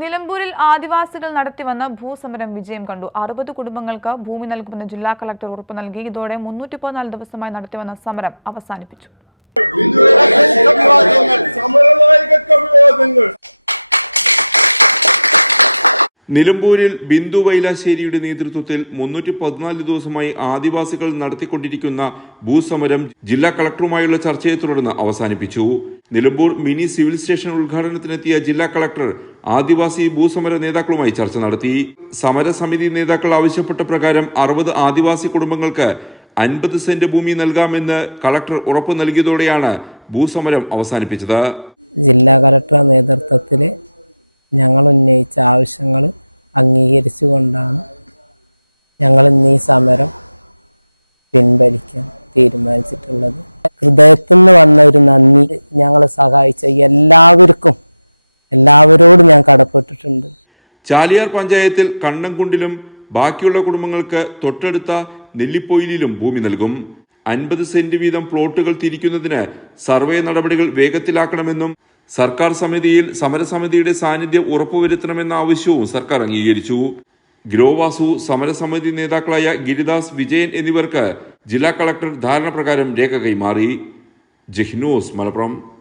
നിലമ്പൂരിൽ ആദിവാസികൾ നടത്തിവന്ന ഭൂസമരം വിജയം കണ്ടു. അറുപത് കുടുംബങ്ങൾക്ക് ഭൂമി നൽകുമെന്ന് ജില്ലാ കളക്ടർ ഉറപ്പ് നൽകി. ഇതോടെ മുന്നൂറ്റി പതിനാല് ദിവസമായി നടത്തിവന്ന സമരം അവസാനിപ്പിച്ചു. നിലമ്പൂരിൽ ബിന്ദു വൈലാശ്ശേരിയുടെ നേതൃത്വത്തിൽ മുന്നൂറ്റി പതിനാല് ദിവസമായി ആദിവാസികൾ നടത്തിക്കൊണ്ടിരിക്കുന്ന ഭൂസമരം ജില്ലാ കളക്ടറുമായുള്ള ചർച്ചയെ തുടർന്ന് അവസാനിപ്പിച്ചു. നിലമ്പൂർ മിനി സിവിൽ സ്റ്റേഷൻ ഉദ്ഘാടനത്തിനെത്തിയ ജില്ലാ കളക്ടർ ആദിവാസി ഭൂസമര നേതാക്കളുമായി ചർച്ച നടത്തി. സമരസമിതി നേതാക്കൾ ആവശ്യപ്പെട്ട പ്രകാരം അറുപത് ആദിവാസി കുടുംബങ്ങൾക്ക് അൻപത് സെന്റ് ഭൂമി നൽകാമെന്ന് കളക്ടർ ഉറപ്പ് നൽകിയതോടെയാണ് ഭൂസമരം അവസാനിപ്പിച്ചത്. ജില്ലാ കളക്ടർ നേതൃത്വത്തിൽ ഞങ്ങൾ ഉന്നയിച്ച ആവശ്യങ്ങൾ അംഗീകരിച്ചുകൊണ്ടാണ് ഞങ്ങൾ ഇന്ന് ഈ സമരം പിൻവലിക്കാൻ തീരുമാനിച്ചിട്ടുള്ളത്. ഹൃദയത്തിൽ നിന്ന് വന്ന ഒരു നന്ദി ഞങ്ങളെ സഹായിച്ച എല്ലാവർക്കും. എല്ലാവരോടും ഞാൻ കടപ്പെട്ടിട്ടുണ്ട്. ചാലിയാർ പഞ്ചായത്തിൽ കണ്ണംകുണ്ടിലും ബാക്കിയുള്ള കുടുംബങ്ങൾക്ക് തൊട്ടടുത്ത നെല്ലിപ്പൊയിലും ഭൂമി നൽകും. അൻപത് സെന്റ് വീതം പ്ലോട്ടുകൾ തിരിക്കുന്നതിന് സർവേ നടപടികൾ വേഗത്തിലാക്കണമെന്നും സർക്കാർ സമിതിയിൽ സമരസമിതിയുടെ സാന്നിധ്യം ഉറപ്പുവരുത്തണമെന്ന ആവശ്യവും സർക്കാർ അംഗീകരിച്ചു. ഗ്രോവാസു സമരസമിതി നേതാക്കളായ ഗിരിദാസ് വിജയൻ എന്നിവർക്ക് ജില്ലാ കളക്ടർ ധാരണ പ്രകാരം രേഖ കൈമാറി. ജഹ്നൂസ് മലപ്പുറം.